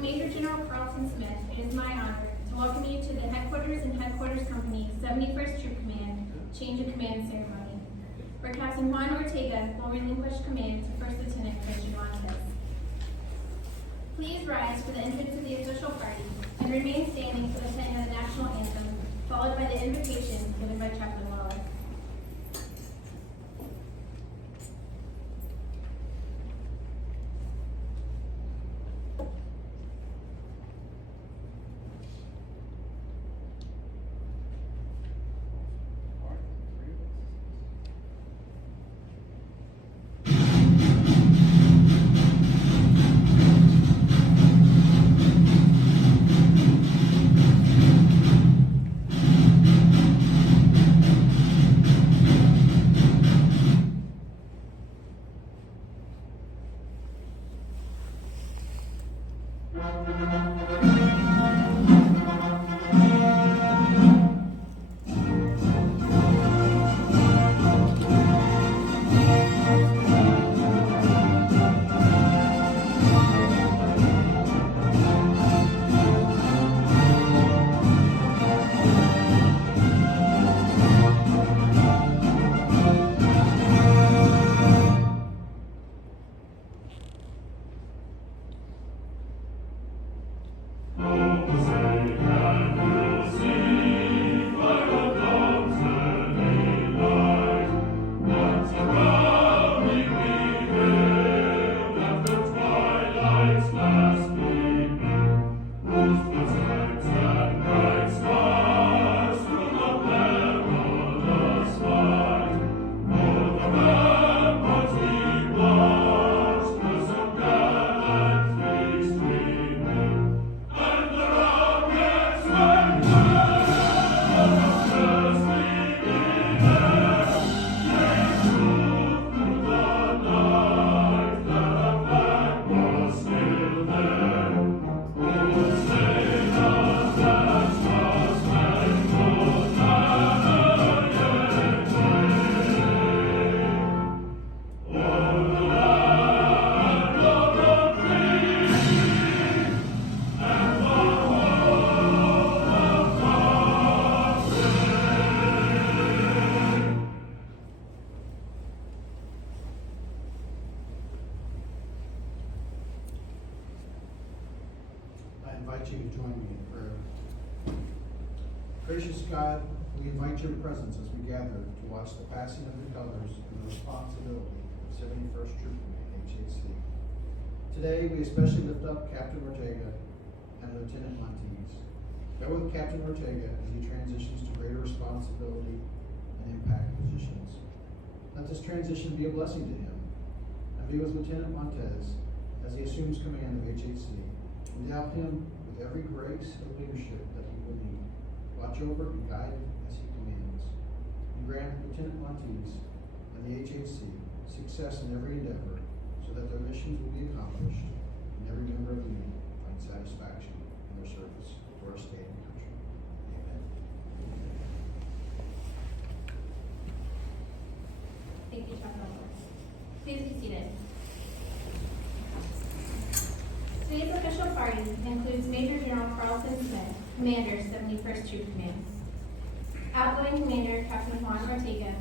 Major General Carlton Smith, it is my honor to welcome you to the Headquarters and Headquarters Company 71st Troop Command Change of Command Ceremony, where Captain Juan Ortega will relinquish command to First Lieutenant Christian Montes. Please rise for the entrance of the official party and remain standing for the singing of the national anthem, followed by the invocation given by Chaplain Wallace. Gracious God, we invite your presence as we gather to watch the passing of the colors and the responsibility of 71st Troop Command HAC. Today, we especially lift up Captain Ortega and Lieutenant Montes. Go with Captain Ortega as he transitions to greater responsibility and impact positions. Let this transition be a blessing to him, and be with Lieutenant Montes as he assumes command of HAC. Endow him with every grace of leadership that he will need. Watch over and guide as he commands. And grant Lieutenant Montes and the HAC success in every endeavor so that their missions will be accomplished and every member of the unit find satisfaction in their service to our state and country. Amen. Thank you, Chaplain Wallace. Please be seated. Today's official party includes Major General Carlton Smith, Commander, 71st Troop Command, Outgoing Commander Captain Juan Ortega,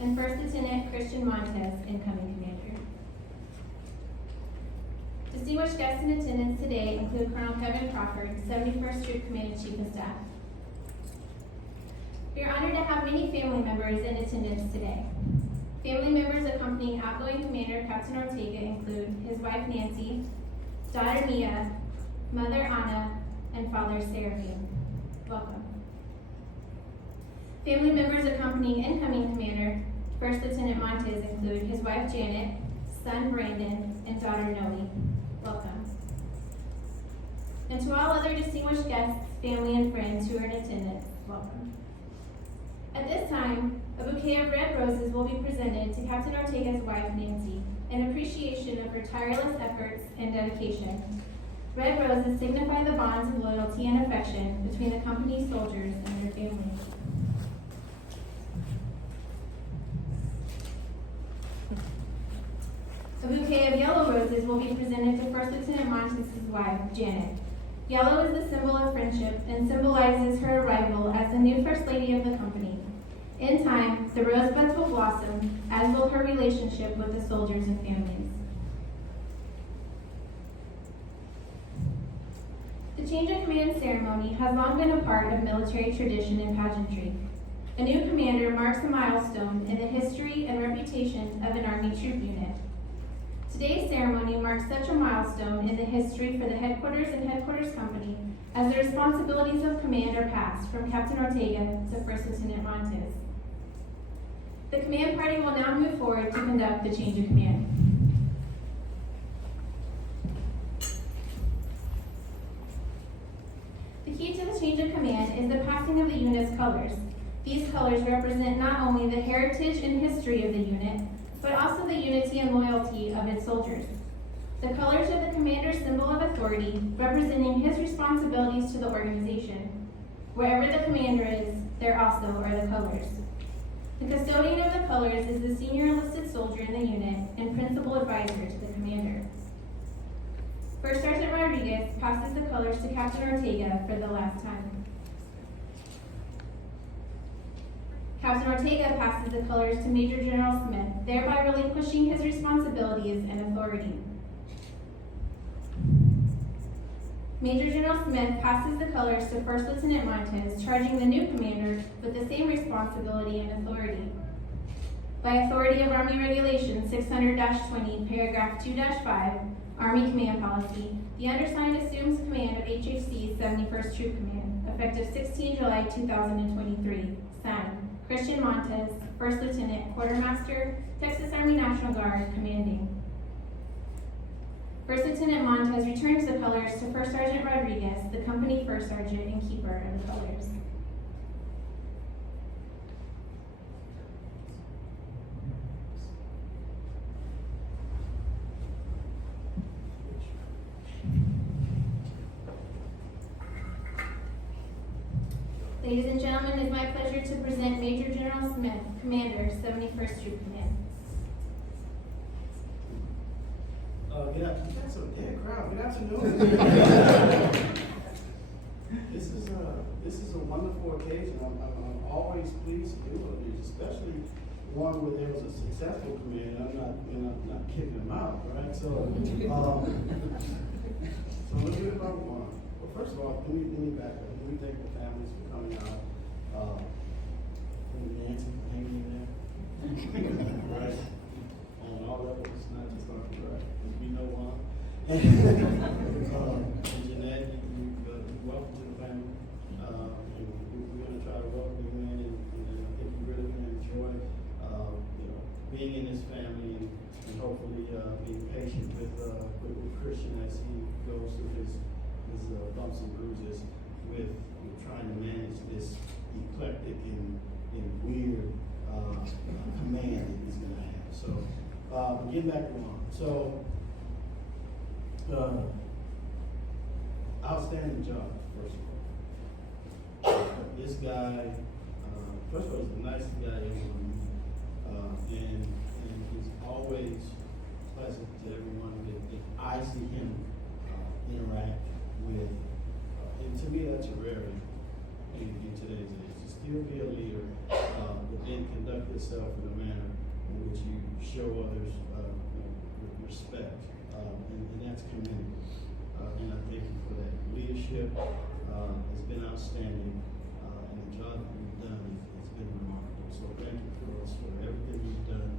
and First Lieutenant Christian Montes, Incoming Commander. Distinguished guests in attendance today include Colonel Kevin Crawford, 71st Troop Command Chief of Staff. We are honored to have many family members in attendance today. Family members accompanying Outgoing Commander Captain Ortega include his wife Nancy, daughter Mia, mother Anna, and father Seraphim. Welcome. Family members accompanying incoming Commander First Lieutenant Montes include his wife Janet, son Brandon, and daughter Noe. Welcome. And to all other distinguished guests, family, and friends who are in attendance, welcome. At this time, a bouquet of red roses will be presented to Captain Ortega's wife Nancy in appreciation of her tireless efforts and dedication. Red roses signify the bonds of loyalty and affection between the company's soldiers and their families. A bouquet of yellow roses will be presented to First Lieutenant Montes Montes' wife, Janet. Yellow is the symbol of friendship and symbolizes her arrival as the new First Lady of the company. In time, the rosebuds will blossom, as will her relationship with the soldiers and families. The change of command ceremony has long been a part of military tradition and pageantry. A new commander marks a milestone in the history and reputation of an Army troop unit. Today's ceremony marks such a milestone in the history for the headquarters and headquarters company as the responsibilities of command are passed from Captain Ortega to First Lieutenant Montes. The command party will now move forward to conduct the change of command. The key to the change of command is the passing of the unit's colors. These colors represent not only the heritage and history of the unit, but also the unity and loyalty of its soldiers. The colors are the commander's symbol of authority, representing his responsibilities to the organization. Wherever the commander is, there also are the colors. The custodian of the colors is the senior enlisted soldier in the unit and principal advisor to the commander. First Sergeant Rodriguez passes the colors to Captain Ortega for the last time. Captain Ortega passes the colors to Major General Smith, thereby relinquishing his responsibilities and authority. Major General Smith passes the colors to First Lieutenant Montes, charging the new commander with the same responsibility and authority. By authority of Army Regulation 600-20, paragraph 2-5, Army Command Policy, the undersigned assumes command of HHC's 71st Troop Command, effective 16 July 2023. Signed, Christian Montes, First Lieutenant, Quartermaster, Texas Army National Guard, commanding. First Lieutenant Montes returns the colors to First Sergeant Rodriguez, the company First Sergeant and keeper of the colors. Ladies and gentlemen, it is my pleasure to present Major General Smith, Commander, 71st Troop Command. You got some dead crowd. Good afternoon. This is a wonderful occasion. I'm always pleased to do it, especially one where there was a successful command. I'm not kicking them out, right? So, so let's get about one. Well, first of all, let me back up. Let me thank the families for coming out. And Nancy for hanging in there. Right? On all levels, not just on the right. We know one. And Jeanette, welcome to the family. We're going to try to welcome you in, and I think you're really going to enjoy, being in this family and hopefully being patient with Christian as he goes through his bumps and bruises with trying to manage this eclectic and weird command that he's going to have. So, getting back to one. So, outstanding job, first of all. This guy, first of all, he's the nicest guy ever. And he's always pleasant to everyone that I see him interact with. And to me, that's a rarity in today's age. To still be a leader, but then conduct yourself in a manner in which you show others with respect. And that's commendable. And I thank you for that. Leadership has been outstanding, and the job that you've done has been remarkable. So thank you for everything you've done.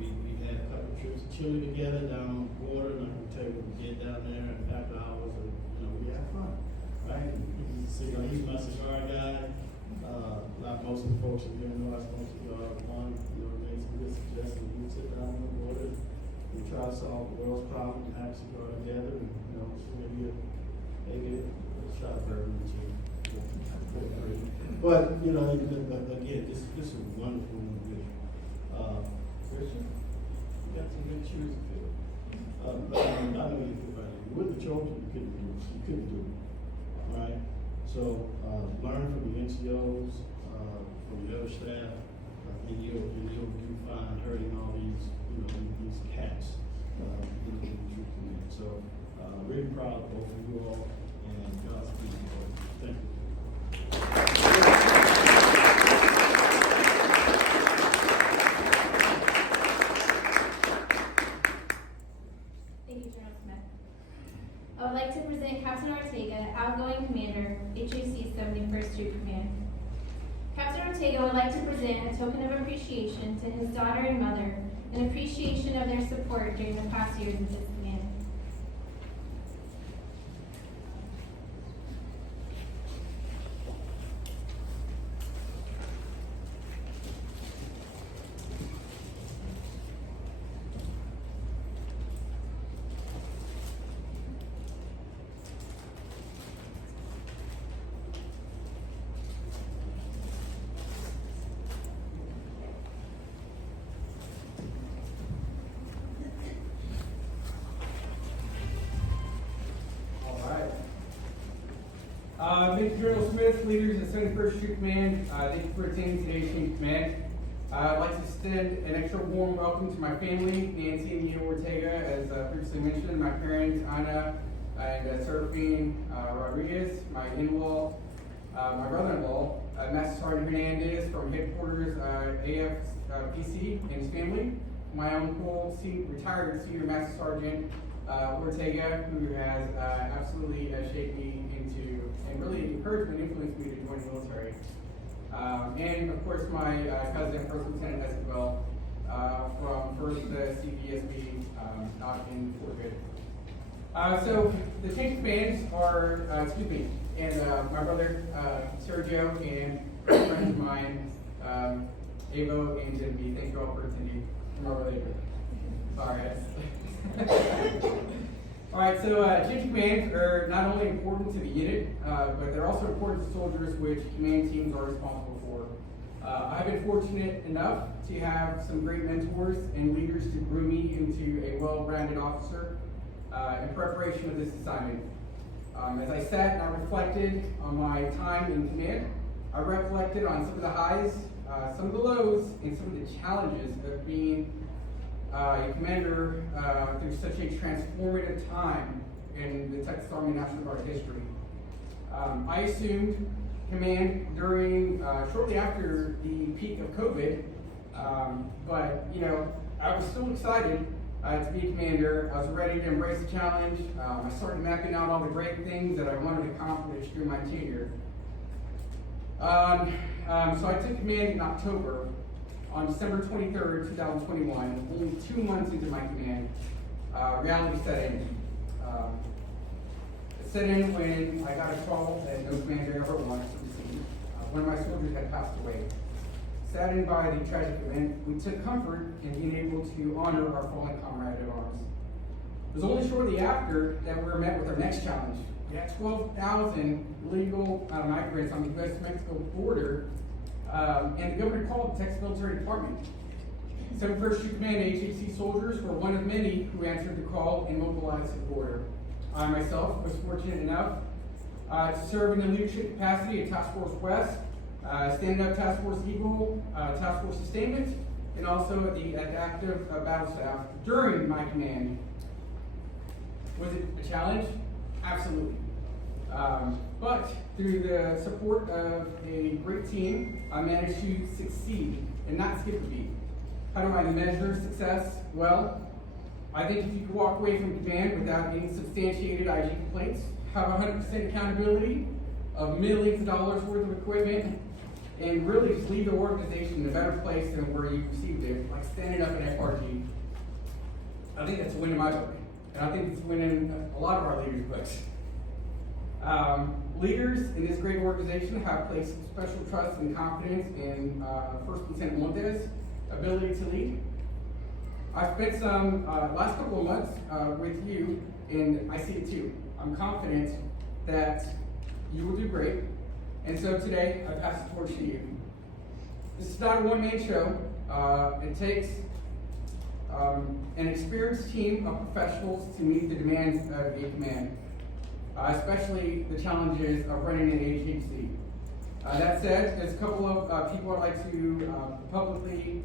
We had a couple of trips to Chile together down on the border, and I can tell you, we get down there and after hours, we had fun, right? He's my cigar guy. Not most of the folks in here know I smoke cigars. One, made some good suggestions. We sit down on the border, we try to solve the world's problems and have a cigar together, and maybe let's try to burn them too. But again, this is a wonderful individual. Christian, you got some good shoes to fill. I know you feel about it. You wouldn't have chosen, you couldn't do it. You couldn't do it. All right. So learn from the NCOs, from the other staff, and you'll find hurting all these cats in the troop command. So really proud of both of you all, and Godspeed to you both. Thank you. Thank you, General Smith. I would like to present Captain Ortega, outgoing commander, HAC 71st Troop Command. Captain Ortega would like to present a token of appreciation to his daughter and mother, in appreciation of their support during the past years of his command. Thank you, General Smith, leaders of 71st Troop Command. Thank you for attending today's Team Command. I'd like to extend an extra warm welcome to my family, Nancy and Nina Ortega, as previously mentioned, my parents, Ana and Serafine Rodriguez, my in-law, my brother-in-law, Master Sergeant Hernandez from headquarters AFPC and his family, my uncle, retired Senior Master Sergeant Ortega, who has absolutely shaped me into and really encouraged and influenced me to join the military. And of course my cousin, First Lieutenant Esquivel, from First CVSB out in Fort Hood. So the change of commands are, and my brother Sergio and friends of mine, Avo and Genevieve. Thank you all for attending. My brother Avo. Sorry, guys. All right, so change of commands are not only important to the unit, but they're also important to soldiers, which command teams are responsible for. I've been fortunate enough to have some great mentors and leaders to groom me into a well-rounded officer in preparation of this assignment. As I sat and I reflected on my time in command, I reflected on some of the highs, some of the lows, and some of the challenges of being a commander through such a transformative time in the Texas Army National Guard history. I assumed command during, shortly after the peak of COVID, but I was still excited to be a commander. I was ready to embrace the challenge. I started mapping out all the great things that I wanted to accomplish during my tenure. So I took command in October. On December 23rd, 2021, only 2 months into my command, reality set in. It set in when I got a call that no commander ever wants to receive. One of my soldiers had passed away. Saddened by the tragic event, we took comfort in being able to honor our fallen comrade in arms. It was only shortly after that we were met with our next challenge. We had 12,000 illegal migrants on the U.S.-Mexico border. And the governor called the Texas Military Department. 71st Troop Command HAC soldiers were one of many who answered the call and mobilized to the border. I myself was fortunate enough to serve in the leadership capacity at Task Force West, Standing Up Task Force Eagle, Task Force Sustainment, and also at the active battle staff during my command. Was it a challenge? Absolutely. But through the support of a great team, I managed to succeed and not skip a beat. How do I measure success? Well, I think if you could walk away from command without any substantiated IG complaints, have 100% accountability of millions of dollars worth of equipment, and really just leave the organization in a better place than where you received it, like standing up in FRG, I think that's a win in my book. And I think it's a win in a lot of our leaders' books. Leaders in this great organization have placed special trust and confidence in First Lieutenant Montes' ability to lead. I've spent some last couple of months with you, and I see it too. I'm confident that you will do great, and so today I pass the torch to you. This is not a one-man show. It takes an experienced team of professionals to meet the demands of a command. Especially the challenges of running an HHC. That said, there's a couple of people I'd like to publicly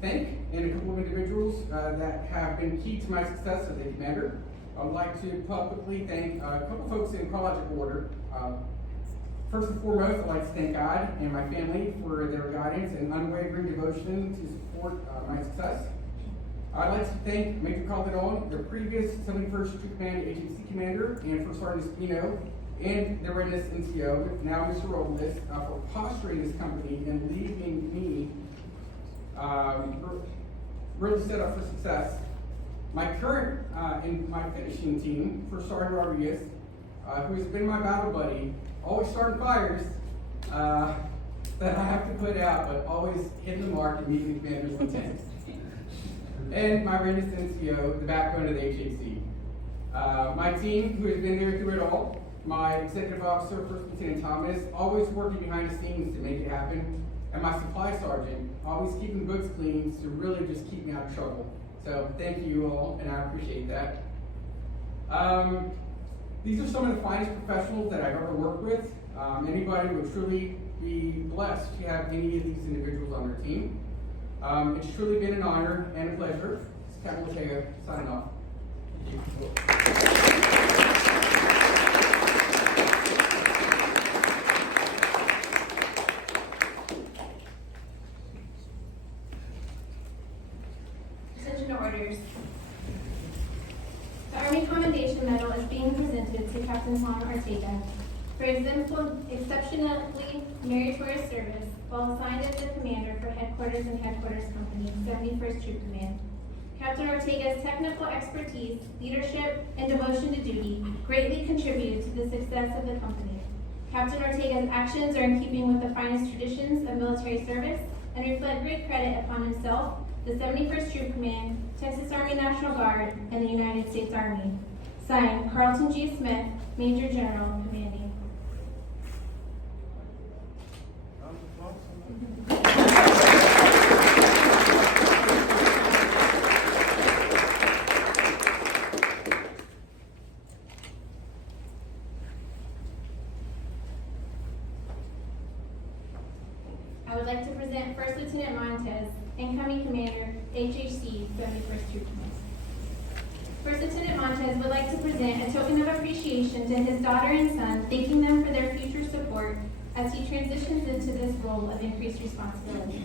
thank, and a couple of individuals that have been key to my success as a commander. I would like to publicly thank a couple folks in chronological order. First and foremost, I'd like to thank God and my family for their guidance and unwavering devotion to support my success. I'd like to thank Major Calderon, the previous 71st Troop Command HHC Commander, and First Sergeant Espino, and the readiness NCO, now Mr. Robles, for posturing this company and leaving me really set up for success. My current and my finishing team, First Sergeant Rodriguez, who has been my battle buddy, always starting fires that I have to put out, but always hitting the mark and meeting the commander's intent. And my readiness NCO, the backbone of the HHC. My team, who has been there through it all, my executive officer, First Lieutenant Thomas, always working behind the scenes to make it happen, and my supply sergeant, always keeping books clean to really just keep me out of trouble. So thank you all, and I appreciate that. These are some of the finest professionals that I've ever worked with. Anybody would truly be blessed to have any of these individuals on their team. It's truly been an honor and a pleasure. It's Cpt Ortega signing off. Attention orders. The Army Commendation Medal is being presented to Captain Juan Ortega for exceptionally meritorious service while assigned as the commander for Headquarters and Headquarters Company, 71st Troop Command. Captain Ortega's technical expertise, leadership, and devotion to duty greatly contributed to the success of the company. Captain Ortega's actions are in keeping with the finest traditions of military service and reflect great credit upon himself, the 71st Troop Command, Texas Army National Guard, and the United States Army. Signed, Carlton G. Smith, Major General, Commanding. I would like to present First Lieutenant Montes, incoming commander, HHC, 71st Troop Command. First Lieutenant Montes would like to present a token of appreciation to his daughter and son, thanking them for their future support as he transitions into this role of increased responsibility.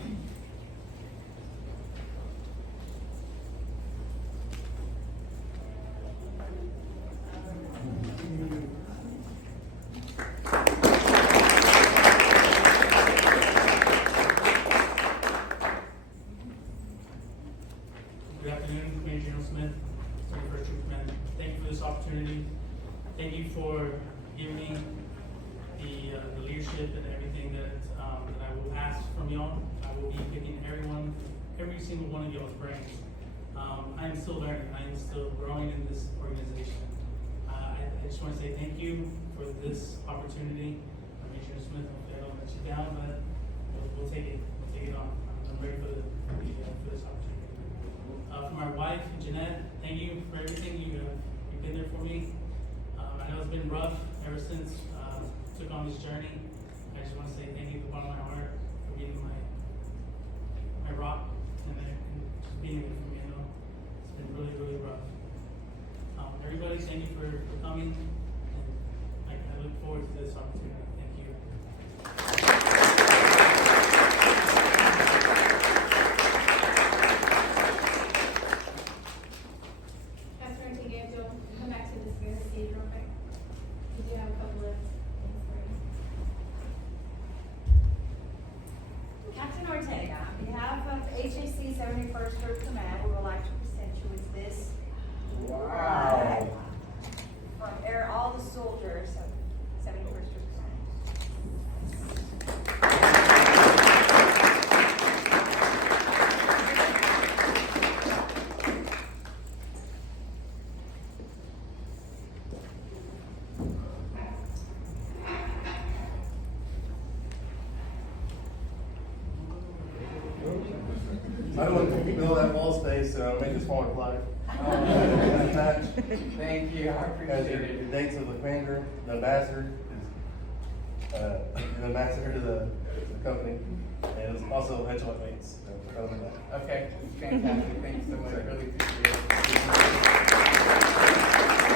Good afternoon, Major General Smith, 71st Troop Command. Thank you for this opportunity. Thank you for giving me the leadership and everything that I will ask from y'all. I will be picking every single one of y'all's brains. I am still learning. I am still growing in this organization. I just want to say thank you for this opportunity. Major General Smith, I don't let you down, but we'll take it. We'll take it on. I'm ready for this opportunity. For my wife, Jeanette, thank you for everything you've been there for me. I know it's been rough ever since I took on this journey. I just want to say thank you from the bottom of my heart for being my rock and just being there for me. You know, it's been really, really rough. Everybody, thank you for coming, and I look forward to this opportunity. Thank you. Come back to this very stage real quick. We do have a couple of things for you. Captain Ortega, on behalf of HAC 71st Troop Command, we would like to present you with this. Wow. From all the soldiers of 71st Troop I don't want to fill that wall space, so make a smaller plaque. Match. Thank you, I Has appreciate your it. dates of the commander, the ambassador, the ambassador to the company, and it's also headshot mates. So throw them in that. Okay, fantastic, thank you so much, I really appreciate it.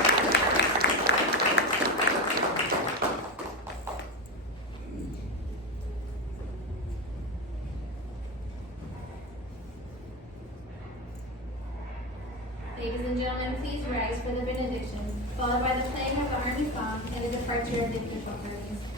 Ladies and gentlemen, please rise for the benediction, followed by the playing of the Army song and the departure of the official persons.